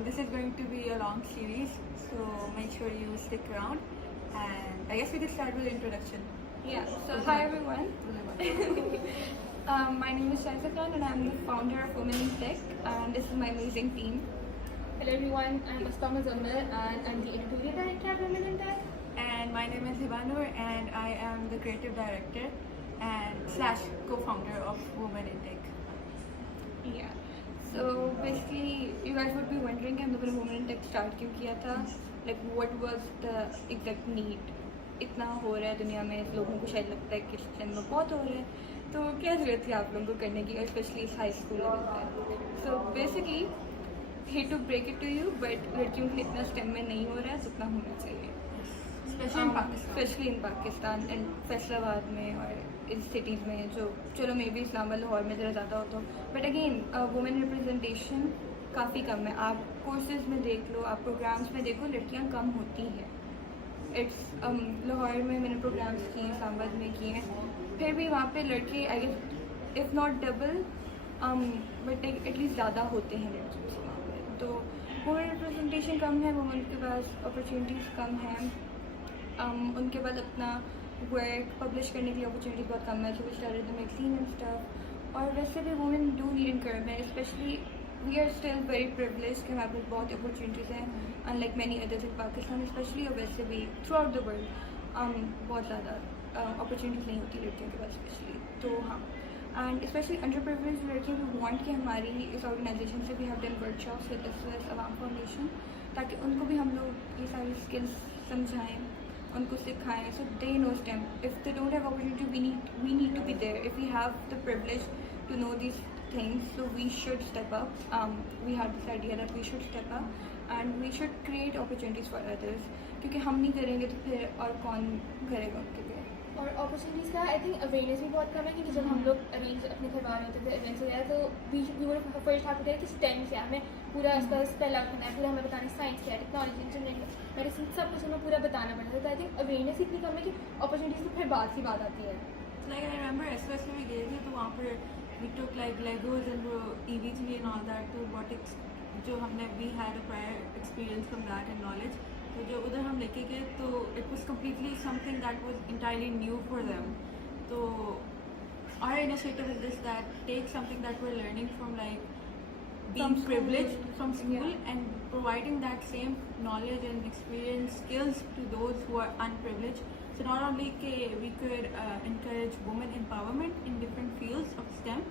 This is going to be a long series, so make sure you stick around. And I guess we could start with introduction. Yeah, so hi everyone. My name is Shaisa Khan and I'm the founder of Women in Tech, and this is my amazing team. Hello everyone, I'm Asma Muzammil and I'm the editorial director at Women in Tech. And my name is Hibanur, and I am the creative director and / co-founder of Women in Tech. Yeah. So basically, you guys would be wondering कि हम लोगों ने Women in Tech start क्यों किया था? Like what was the exact need? इतना हो रहा है दुनिया में, लोगों को शायद लगता है कि STEM में बहुत हो रहा है, तो क्या जरूरत थी आप लोगों को करने की, स्पेशली हाई स्कूल लेवल पे. So basically, hate to break it to you, but लड़कियों के लिए इतना STEM में नहीं हो रहा है जितना होना चाहिए. Especially in Pakistan. Especially in Pakistan and Faisalabad में और इन सिटीज़ में, जो चलो मे बी इस्लामाबाद लाहौर में ज़रा ज़्यादा होता हो, बट अगेन वुमेन रिप्रेजेंटेशन काफ़ी कम है. आप कोर्सेज में देख लो, आप प्रोग्राम्स में देखो, लड़कियां कम होती हैं. इट्स लाहौर में मैंने प्रोग्राम्स किए हैं, इस्लामाबाद में किए हैं, फिर भी वहाँ पे लड़के I guess if not double but at least ज़्यादा होते हैं लड़कियों से वहाँ पे. तो वुमेन रिप्रेजेंटेशन कम है, वुमेन के पास अपॉर्चुनिटीज़ कम हैं. उनके बाद अपना वर्क पब्लिश करने की अपॉर्चुनिटी बहुत कम है, so we started the magazine and stuff. और वैसे भी women do need encouragement, specially we are still very privileged कि हमारे पास बहुत अपॉर्चुनिटीज़ हैं, unlike many others in Pakistan specially, और वैसे भी थ्रू आउट द वर्ल्ड बहुत ज़्यादा अपॉर्चुनिटीज़ नहीं होती लड़कियों के पास स्पेशली. तो हाँ, एंड स्पेशली अंडर प्रिविलेज लड़कियों भी वांट कि हमारी इस ऑर्गेनाइजेशन से भी have done workshops with SOS अवाम फाउंडेशन, ताकि उनको भी हम लोग ये सारी स्किल्स समझाएँ, उनको सिखाएं, so they know STEM. If they don't have opportunity, we need to be there. If we have the privilege to know these things, so we should step up. We had this idea that we should step up and we should create opportunities for others. क्योंकि हम नहीं करेंगे तो फिर और कौन करेगा उनके लिए. और अपॉर्चुनिटीज़ का आई थिंक अवेयरनेस भी बहुत कम है, क्योंकि जब हम लोग अरेंज अपने घर बाहर होते थे इवेंट्स वगैरह, तो वी वुड फर्स्ट हाफ होता है कि STEM क्या है, हमें पूरा उसका स्पेल आउट करना है, पूरा हमें बताना है साइंस क्या है, टेक्नोलॉजी, इंजीनियरिंग, मेडिसिन, सब कुछ हमें पूरा बताना पड़ता है. तो आई थिंक अवेयरनेस इतनी कम है कि अपॉर्चुनिटीज़ तो फिर बात की बात आती है. Like I remember SOS में भी गए थे, तो वहाँ पर we took like Legos and EV3 and all that, तो robotics जो हमने we had a prior experience from that and knowledge. तो जो उधर हम लेके गए, तो it was completely something that was entirely new for them. So our initiative is this, that take something that we're learning from like being privileged from school, yeah, and providing that same knowledge and experience, skills to those who are unprivileged. So not only we could encourage women empowerment in different fields of STEM,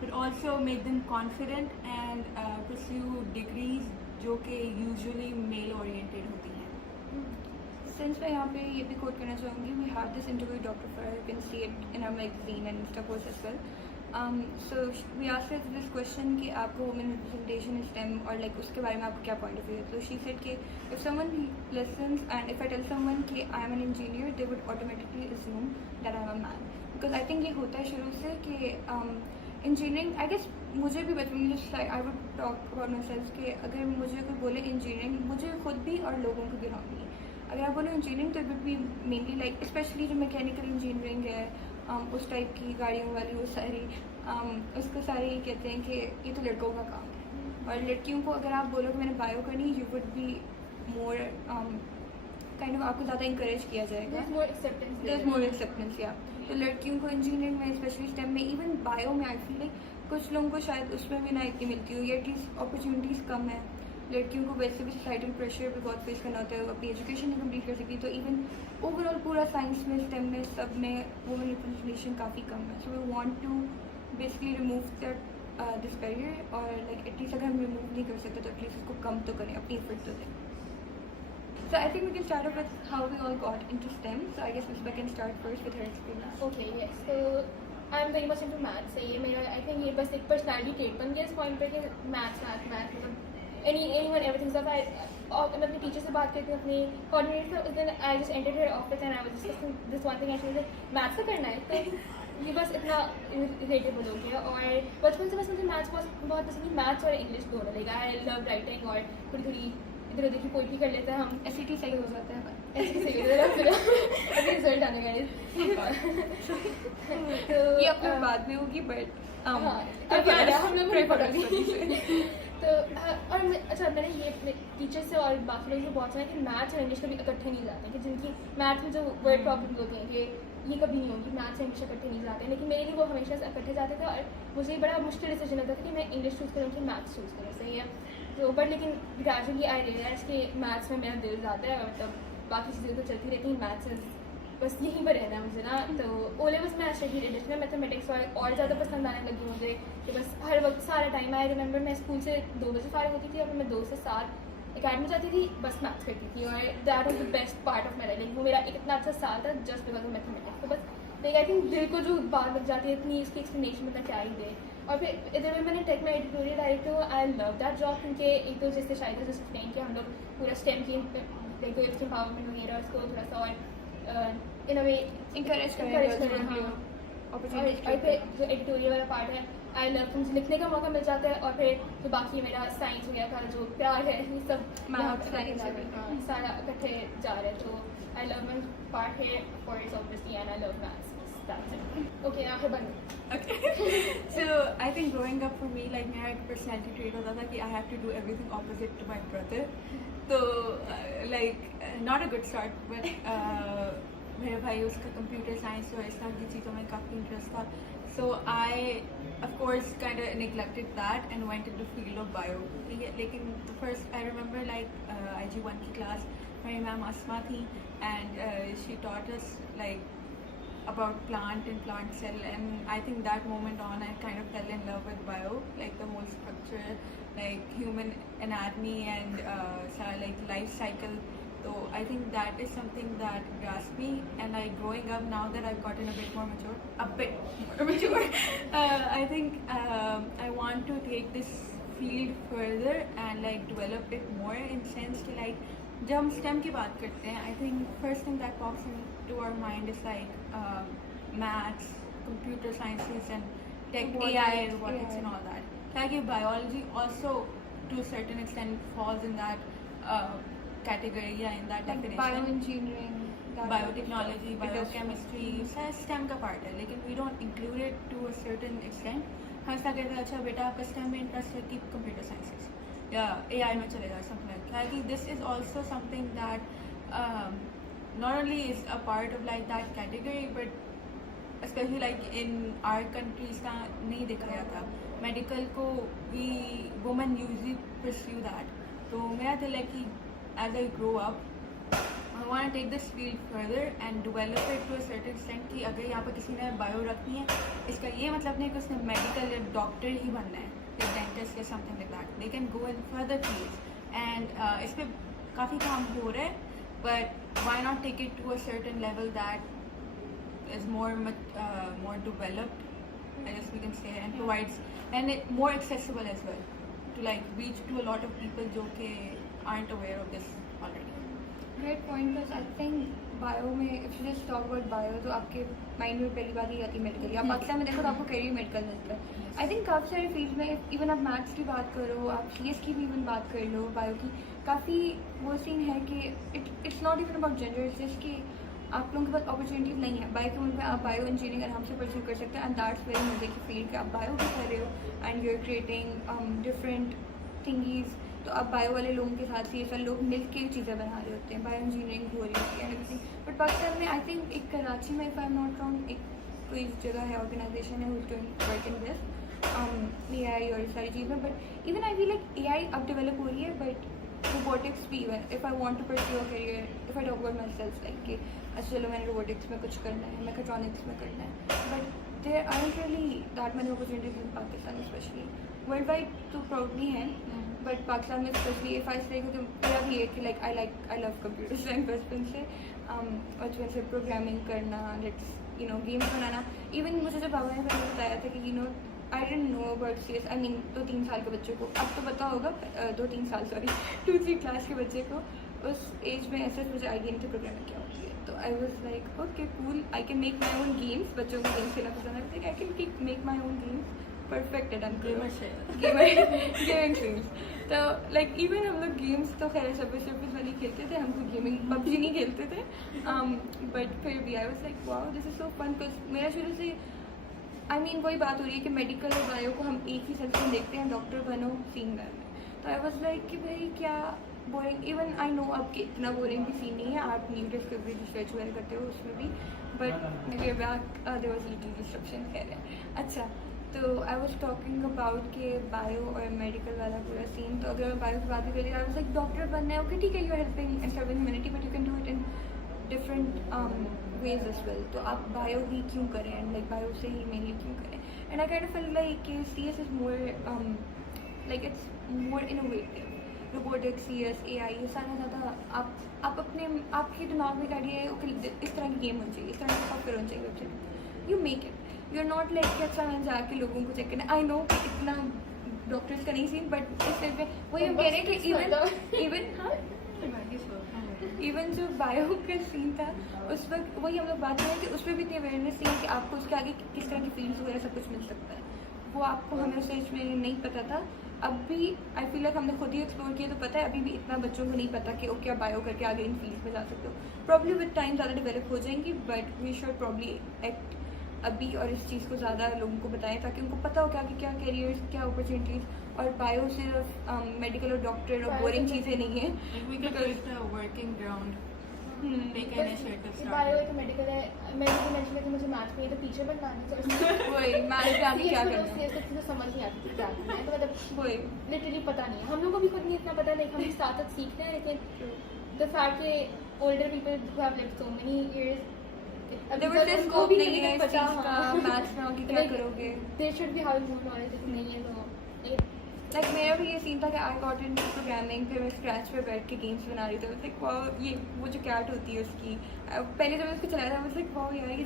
but also make them confident and pursue degrees जो कि usually male oriented होती हैं. Since मैं यहाँ पे ये भी कोट करना चाहूँगी, we have this interview Dr. Farah, you can see it in our magazine and Insta post as well. So we asked her this question कि आपको women representation in STEM और like उसके बारे में आपको क्या point of view है. So she said कि if someone listens and if I tell someone कि I am an engineer, they would automatically assume that I am a man, because I think ये होता है शुरू से कि इंजीनियरिंग, आई गेस मुझे भी बचपन में जैसे I would talk about my self कि अगर मुझे कोई बोले इंजीनियरिंग, मुझे खुद भी और लोगों को भी होगी. अगर आप बोलो इंजीनियरिंग तो it would be mainly like specially जो मैकेनिकल इंजीनियरिंग है, उस टाइप की गाड़ियों वाली वो सारी, उसको सारे ये कहते हैं कि ये तो लड़कों का काम है. और लड़कियों को अगर आप बोलो कि मैंने बायो करनी, you would be more kind of, आपको ज़्यादा इंकरेज किया जाएगा. There is more acceptance. या तो लड़कियों को इंजीनियरिंग में स्पेशली STEM में, इवन बायो में, आई फील लाइक कुछ लोगों को शायद उसमें भी ना इतनी मिलती हो, या एटलीस्ट अपॉर्चुनिटीज़ कम है. लड़कियों को वैसे भी सोसाइटल प्रेशर भी बहुत फेस करना होता है, अपनी एजुकेशन नहीं कंप्लीट कर सकती. तो इवन ओवरऑल पूरा साइंस में, STEM में, सब में वुमेन रिप्रेजेंटेशन काफ़ी कम है. So we want to basically remove that this barrier, और लाइक एटलीस्ट अगर हम रिमूव नहीं कर सकते तो एटलीस्ट उसको कम तो करें, अपनी एफर्ट तो दें. So I think we can start off with how we all got into STEM. So I guess Misbah can start first with her experience. Okay, yes. So I'm very much into maths. So ये मेरा I think ये बस एक personality trait बन गया इस point पे कि maths मतलब anyone everything stuff. मैं अपने टीचर से बात करती हूँ, अपने coordinator से, उस दिन I just entered her office and I was discussing this one thing and she was like maths का करना है. तो ये बस इतना relatable हो गया. और बचपन से बस मुझे maths बहुत पसंद थी, maths और English दोनों. Like I love writing और थोड़ी इधर उधर की पोइट्री कर लेते हैं हम. SAT सही हो जाता है, SAT सही हो जाता है, अभी रिजल्ट आने का तो ये अपने बाद में होगी, बट हाँ, हम लोग तो और अच्छा मैंने ये अपने टीचर से और बाकी लोगों से बहुत सुना कि मैथ्स और इंग्लिश कभी इकट्ठे नहीं जाते, कि जिनकी मैथ में जो वर्ड प्रॉब्लम होती हैं कि ये कभी नहीं होगी, मैथ्स और इंग्लिश इकट्ठे नहीं जाते, लेकिन मेरे लिए वो हमेशा से इकट्ठे जाते थे। और मुझे बड़ा मुश्किल डिसीजन होता था कि मैं इंग्लिश चूज़ करूँ कि मैथ्स चूज़ करूँ, सही है। तो बट लेकिन ग्रेजुअली आई रियलाइज कि मैथ्स में मेरा दिल ज़्यादा है, मतलब बाकी चीज़ें तो चलती रहती हैं, मैथ्स बस यहीं पर रहना है मुझे ना। तो ओ लेवल्स में स्टडी एडिशनल मैथमेटिक्स और ज़्यादा पसंद आने लगी मुझे, कि बस हर वक्त सारा टाइम। आई रिमेंबर मैं स्कूल से 2 बजे फारिग होती थी और मैं 2 से 7 अकेडमी जाती थी, बस मैथ्स करती थी, और that was the best part of my life. वो मेरा एक इतना अच्छा साल था जस्ट बिकॉज ऑफ मैथमेटिक्स। तो बस लाइक आई थिंक दिल को जो बात लग जाती है इतनी, इसकी एक्सप्लेनेशन मतलब क्या ही दे। और फिर इधर में मैंने टेक में एडिटोरियल डायरेक्टर हूँ, आई लव दैट जॉब, क्योंकि एक तो जैसे शायद जैसे एक्सप्लेन किया, हम लोग पूरा स्टेम की लाइक एम्पावरमेंट वगैरह उसको थोड़ा सा और इन अ वे encourage करें, करें हाँ। opportunities और फिर जो एडिटोरियल वाला पार्ट है, आई लव मुझे लिखने का मौका मिल जाता है। और फिर जो बाकी मेरा साइंस वगैरह का जो प्यार है, ये सब Math, साइंस science, हाँ, सारा इकट्ठे जा रहे हैं। तो आई लव माई पार्ट है for its obviously, and I love maths. Okay आखिर बंद। Okay. So I think growing up for me, like मेरा एक personality trait होता था कि I have to do everything opposite to my brother. तो not a good start, but मेरे भाई उसका computer science और इस तरह की चीज़ों में काफ़ी interest था. So I of course kind of neglected that and went into field of bio. लेकिन first I remember like IG1 की class मेरी मैम अस्मा थी, and she taught us like about plant and plant cell, and I think that moment on I kind of fell in love with bio, like the whole structure, like human anatomy and like life cycle. So I think that is something that grasped me, and like growing up now that I've gotten a bit more mature, I think I want to take this field further and like develop it more, in sense कि like जब हम STEM की बात करते हैं, I think first thing that pops into our mind is like maths, computer sciences and tech, AI, robotics and all that. Like biology also to a certain extent falls in that category, yeah, in that like definition. bioengineering, Biotechnology, biochemistry, STEM का part है, लेकिन we don't include it to a certain extent. हम ऐसा कहते हैं अच्छा बेटा आपका STEM में इंटरेस्ट है कि कंप्यूटर साइंसेस या AI में चलेगा, something like that. This is also something that not only is a part of like that category, but especially like in our countries का नहीं देखा जाता. Medical को we women usually pursue that. तो मेरा दिल है कि as I grow up I want to take this field further and develop it to a certain extent कि अगर यहाँ पर किसी ने बायो रखनी है, इसका ये मतलब नहीं कि उसने मेडिकल या डॉक्टर ही बनना है या डेंटिस्ट या something like that. They can go in further fields, and इस पर काफ़ी काम हो रहा है, but why not take it to a certain level that is more developed, I guess we can say, and provides and it more accessible as well to like reach to a lot of people जो कि aren't aware of this already. Great point. Because I think bio में if you just talk about bio तो आपके माइंड में पहली बात ही आती है मेडिकल. आप पाकिस्तान में देखो तो आपको कैरियर मेडिकल मिलता है. आई थिंक काफ़ी सारे फील्ड में, इवन आप मैथ्स की बात करो, आप CS की भी इवन बात कर लो, बायो की काफ़ी वो सीन है कि it's not even about gender, it's just कि आप लोगों के पास अपॉर्चुनिटीज़ नहीं है. बायो के मुल्क में आप बायो इंजीनियरिंग आराम से परस्यू कर सकते हैं, एंड दैट्स वेरी मजे की फील्ड कि आप बायो भी कर रहे हो and you are creating different thingies. तो आप बायो वाले लोगों के साथ CS वाले लोग मिल के चीज़ें बना रहे होते हैं, बायो इंजीनियरिंग हो रही होती है एवरीथिंग. बट पाकिस्तान में आई थिंक एक कराची में, if I am not wrong, एक कोई जगह है, ऑर्गेनाइजेशन है, वर्क इन दिस AI और सारी चीज़ें. But even I feel like AI अब डेवलप हो रही है, बट रोबोटिक्स भी even if I want to pursue a career, if I talk about my self like कि अच्छा चलो मैंने रोबोटिक्स में कुछ करना है, मैकेट्रॉनिक्स में करना है, but there aren't really that many opportunities in Pakistan specially. Worldwide तो प्राउडली हैं, बट पाकिस्तान में स्पेशली इफ़ आई से तो मेरा भी है कि like I love computer science बचपन से प्रोग्रामिंग करना, लेट्स यू नो गेम्स बनाना. इवन मुझे जब बाबा ने पहले बताया था कि you know I didn't know about CS, I mean 2-3 साल के बच्चे को अब तो पता होगा, 2-3 साल सॉरी 2-3 क्लास के बच्चे को उस एज में ऐसे मुझे आई गेम से प्रोग्रामिंग क्या होती है. तो I was like okay cool, I can make my own games. बच्चों को गेम्स खेलना पसंद है, I can make my own games. Perfect है डन गेमिंग गेम्स. तो लाइक इवन हम लोग गेम्स तो खैर शब्बीस वाली खेलते थे, हम कोई गेमिंग PUBG नहीं खेलते थे, बट फिर भी I was like wow this is so fun. Because मेरा शुरू से आई मीन वही बात हो रही है कि मेडिकल और बायो को हम एक ही सेक्शन देखते हैं, डॉक्टर बनो सीन करना. तो आई वॉज लाइक कि भाई क्या बोरिंग, इवन आई नो आपके इतना बोरिंग भी सीन नहीं है, आप न्यू डिस्कवरी रिसर्च वगैरह करते हो उसमें भी, बट मेरे back there was little distraction कह रहे हैं। अच्छा, तो आई वॉज टॉकिंग अबाउट के बायो और मेडिकल वाला पूरा सीन। तो अगर मैं बायो की बात भी करी, आई वॉज लाइक डॉक्टर बनना है, ओके ठीक है, you are helping and serving humanity, but you can do it in different ways as well. तो आप बायो ही क्यों करें, एंड लाइक बायो से ही मेनली क्यों करें? And I kind of feel like CS is more like it's more innovative. Robotics, CS, AI, ये सारा ज़्यादा आप अपने आपके दिमाग में काटिए ओके इस तरह की गेम होनी चाहिए, इस तरह का सॉफ्टवेयर होना चाहिए website, you make it. You are not like कि अच्छा मैं जाके लोगों को चेक करना। आई नो कि इतना डॉक्टर्स का नहीं सीन, बट इस टाइप में वही हम कह रहे हैं कि इवन हाँ इवन जो बायो का सीन था उस वक्त वही हम लोग बात करें कि उसमें भी इतनी अवेयरनेस थी कि आपको उसके आगे किस तरह की फील्ड्स वगैरह सब कुछ मिल सकता है, वो आपको हमें सच में नहीं पता था। अब भी आई फील लाइक हमने खुद ही एक्सप्लोर किया तो पता है, अभी भी इतना बच्चों को नहीं पता कि ओके आप बायो करके आगे इन फील्ड में जा सकते हो। प्रॉब्ली विद टाइम ज़्यादा डेवलप हो जाएंगी, but we should probably act अभी और इस चीज़ को ज़्यादा लोगों को बताएं ताकि उनको पता हो कि क्या कैरियर्स, क्या अपॉर्चुनिटीज़। और बायो सिर्फ मेडिकल और डॉक्टर और बोरिंग चीज़ें नहीं हैं। We could create a working ground, take initiative bio start. एक मेडिकल है, मैंने भी मेंशन किया कि मुझे मैथ्स में ये तो टीचर बनना है, तो वही मैथ जाके क्या करना है, तो समझ नहीं आती क्या करना है, तो मतलब वही लिटरली पता नहीं है। हम लोग को भी खुद नहीं इतना पता नहीं, हम साथ साथ सीखते हैं, लेकिन द फैक्ट के older people who have lived so many years scope नहीं है इस चीज़ का, मैथ्स में आगे क्या करोगे। They should be having more knowledge, नहीं है तो लाइक मेरा भी ये सीन था कि आई गॉट इनटू प्रोग्रामिंग, फिर मैं स्क्रैच पे बैठ के गेम्स बना रही थी। लाइक वाओ, ये वो जो कैट होती है उसकी पहले जब मैं उसको चलाया था मुझे लाइक वाओ यार ये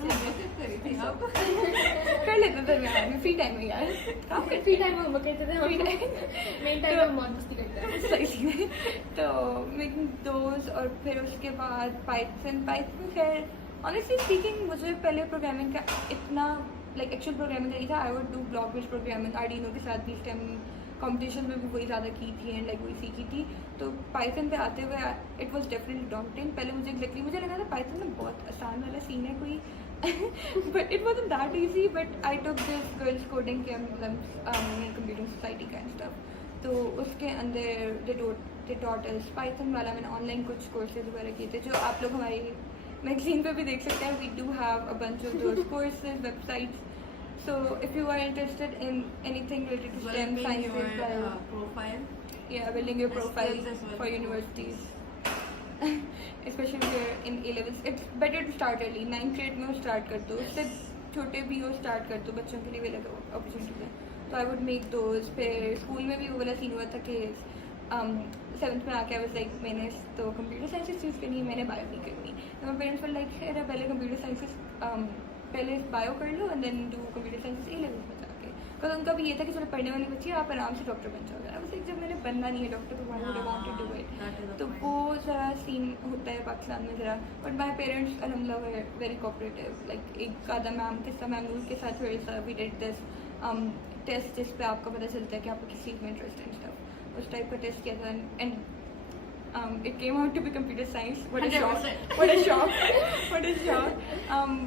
कर लेते थे मैं फ्री टाइम में यार, काम करते फ्री टाइम में हम करते थे, मेन टाइम में मौज मस्ती करते हैं। सही में। तो मेकिंग दोज, और फिर उसके बाद पाइथन खैर ऑनेस्टली स्पीकिंग मुझे पहले प्रोग्रामिंग का इतना लाइक एक्चुअल प्रोग्रामिंग नहीं था। I would do block based programming, Arduino के साथ भी इस टाइम कॉम्पिटिशन में भी वही ज़्यादा की थी एंड लाइक वही सीखी थी। तो पाइथन पे आते हुए इट वाज डेफिनेटली डॉन्टिंग। पहले मुझे लगा था पाइथन में बहुत आसान वाला सीन है कोई, but it wasn't that easy. But I took this girls coding computer society का एंड स्टफ, तो उसके अंदर दे टॉट अस पाइथन वाला। मैंने ऑनलाइन कुछ कोर्सेज वगैरह किए थे जो आप लोग हमारी मैगजीन पे भी देख सकते हैं। We do have a bunch of those courses, websites. So if you are interested in anything related to STEM, Building sciences, your bio, profile. yeah, building your profile skills as well. for universities, especially if you're in A levels, it's better to start early. 9th grade में start कर दो, उससे छोटे भी हो start कर दो, बच्चों के लिए भी अलग opportunities हैं। तो I would make those। फिर स्कूल में भी वो वाला सीन हुआ था कि 7th में आके I was like मैंने तो कंप्यूटर साइंसेस चूज़ करनी है, मैंने बायो नहीं करनी। तो मेरे पेरेंट्स वर लाइक अरे पहले कंप्यूटर साइंसेस पहले बायो कर लो and then do computer science A level में जाके। बिकॉज उनका भी ये था कि चलो पढ़ने वाली बच्ची आप आराम से डॉक्टर बन जाओगे। अब जब मैंने बनना नहीं है डॉक्टर तो why would I want to do it. तो वो ज़रा सीन होता है पाकिस्तान में ज़रा। बट माई पेरेंट्स अल्हम्दुलिल्लाह वेरी कोऑपरेटिव। लाइक एक आधा मैम किस्सा मैम नूर के साथ वी डिड दिस टेस्ट जिस पे आपका पता चलता है कि आपको किस चीज़ में इंटरेस्ट है स्टफ, उस टाइप का टेस्ट किया था and it came out to be computer science. What a shock! 100%. What a shock! What a shock!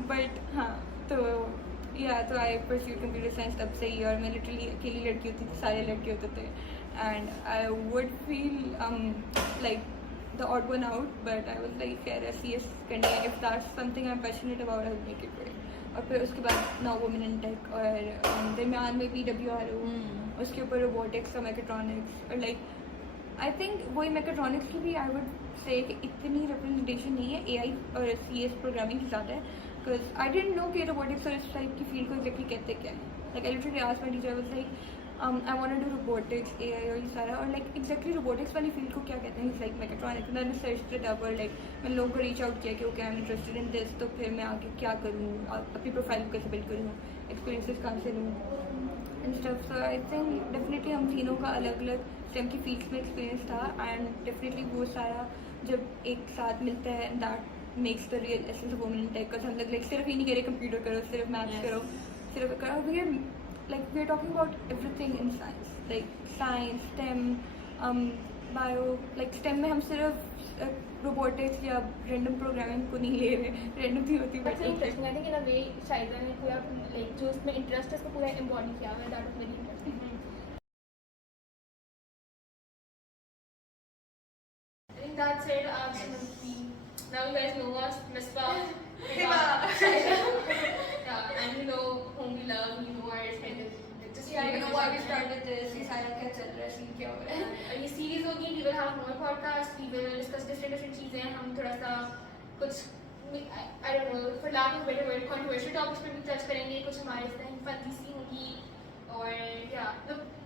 But हाँ तो तो I pursued computer science तब से ही। और मैं literally अकेली लड़की होती थी, सारे लड़के होते थे, and I would feel like the odd one out, but I was like यार CS करनी है, if that's something I'm passionate about, I will make it work. और फिर उसके बाद now women in tech, और दरमियान में PWRO, उसके ऊपर robotics और mechatronics, और like आई थिंक वही मैकेट्रॉनिक्स की भी आई वुड से कि इतनी रिप्रेजेंटेशन नहीं है AI और CS प्रोग्रामिंग की ज़्यादा है। बिकॉज आई डेंट नो कि रोबोटिक्स और इस टाइप की फील्ड को एग्जैक्टली कहते क्या है। Like I literally asked my teacher, was like I want to do robotics AI और ये सारा, और लाइक एग्जैक्टली रोबोटिक्स वाली फील्ड को क्या कहते हैं। Like mechatronics. मैंने सर्च इट अप और लाइक मैंने लोगों को रीच आउट किया कि okay I am interested in this, तो फिर मैं आगे क्या करूँ, अपनी प्रोफाइल को कैसे बिल्ड करूँ, एक्सपीरियंसेस कहाँ से लूँ and stuff. So I think definitely हम तीनों का अलग अलग STEM की फील्ड्स में एक्सपीरियंस था, एंड डेफिनेटली वो सारा जब एक साथ मिलता है that makes the real essence of women in tech. हम लोग लाइक सिर्फ ही नहीं कह रहे कंप्यूटर करो, सिर्फ मैथ्स करो, सिर्फ करो, we are talking about everything in science, like science, STEM, bio. Like STEM में हम सिर्फ रोबोटिक्स या रैंडम प्रोग्रामिंग को नहीं ले रहे, रैंडम नहीं होती but interesting. I think in a way शायद ने पूरा लाइक जो उसमें इंटरेस्ट है उसको पूरा एम्बॉडी किया हुआ है, that was very interesting. that's it. Now you guys know us, Mispa. Hiba. Yeah, and you know whom we love, you know our spend. Yeah, you know why we started this. ये सारा क्या चल रहा है, सीन क्या हो रहा है. ये सीरीज होगी. We will have more podcasts. We will discuss different चीजें. हम थोड़ा सा कुछ I don't know, for lack of a better word, controversial topics पे भी touch करेंगे. कुछ हमारे इस फनी सी होगी. और yeah,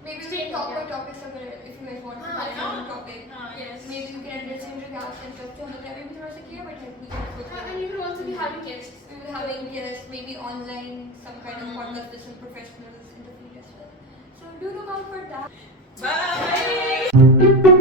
Maybe we can talk about topics if you guys want to have a topic. Yes. Maybe we can address in regards and stuff. जो हम लोग अभी भी थोड़ा सा किया, but we can go through. And we will also be having guests. We will having guests, maybe online, some kind of podcast with some professionals in the field as well. So do look out for that. Bye.